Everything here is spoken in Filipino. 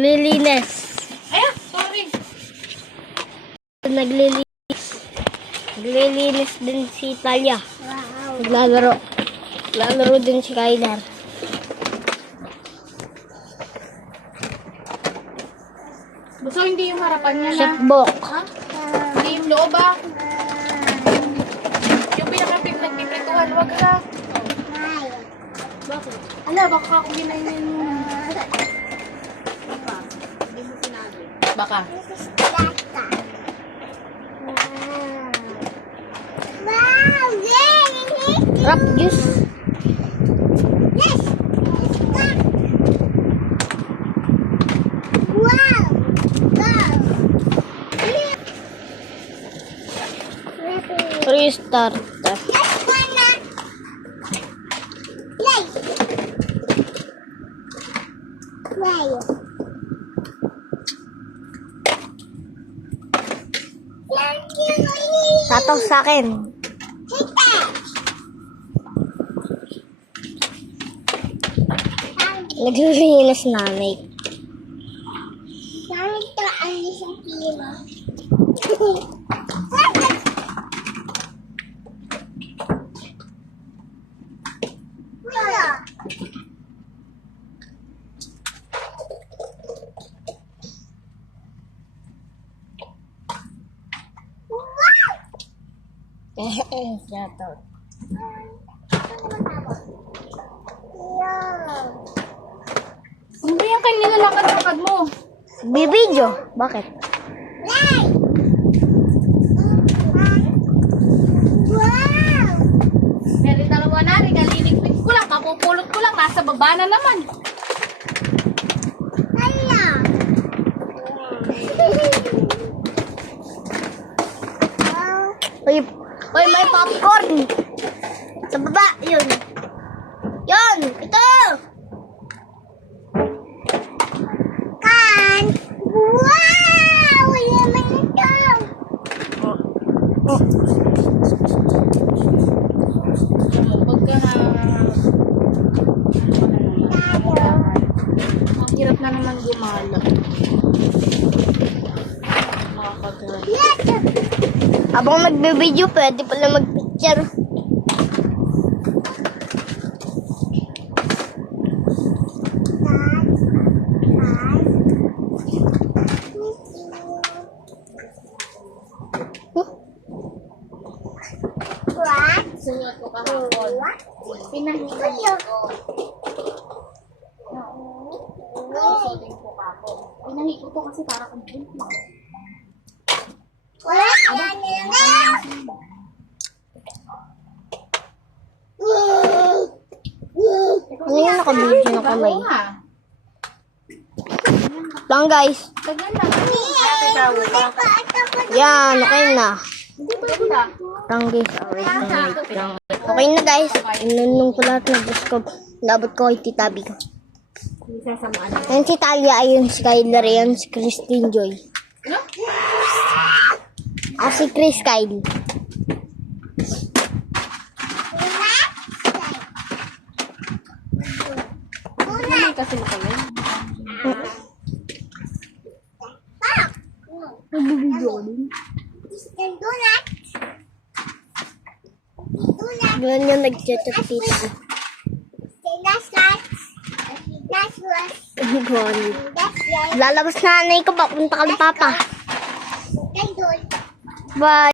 Naglilinis. Ayan, sorry. Naglilinis din si Talia. Wow. Naglalaro din si Kyler. So, hindi yung harapan niya Chef na. Bok. Ha? Hindi yung loob ah. Yung nagpiprituhan, wag na. Bakit? Ala, baka ako ginayin mo. Baka. Hindi mo sinabi. Baka. Wow, yay! Rap juice. Yes! Wow! Wow! Restart. Tatok sa akin. Naglilinis nanay. Shoutout. Ano ba yung kanyang nilalakad-lakad mo? Bibidyo. Bakit? Dali dalawa na, naliligpit ko lang, mapupulot ko lang, nasa baba na naman. Uy, may popcorn. Sa baba, yun. Yun, ito. Kan! Wow! Yaman ito! Pagka ang hirap na naman gumala. Makakagala. Habang nagbe-video, pwede pala mag-picture. Sulat ko kahapon. Pinahigan ko. Susutin ko kahapon. Pinahigo ko kasi para kang drink. Ano yung naka-video na kamay? Lang guys. Kaganda. Yan, okay na. Ganda. Lang guys. Okay na guys. Inunong ko lahat ng gusto ko. Labot ko kay titabi ko. Yan si Talia, ayun si Kyler, ayun si Christine Joy. Si Chris Kyle. Naman kasi mo kami. Nagbibideo ko din. Ganyan yung nag-chat at tita ko. Lalabas na nanay ko, papunta kami papa. Bye.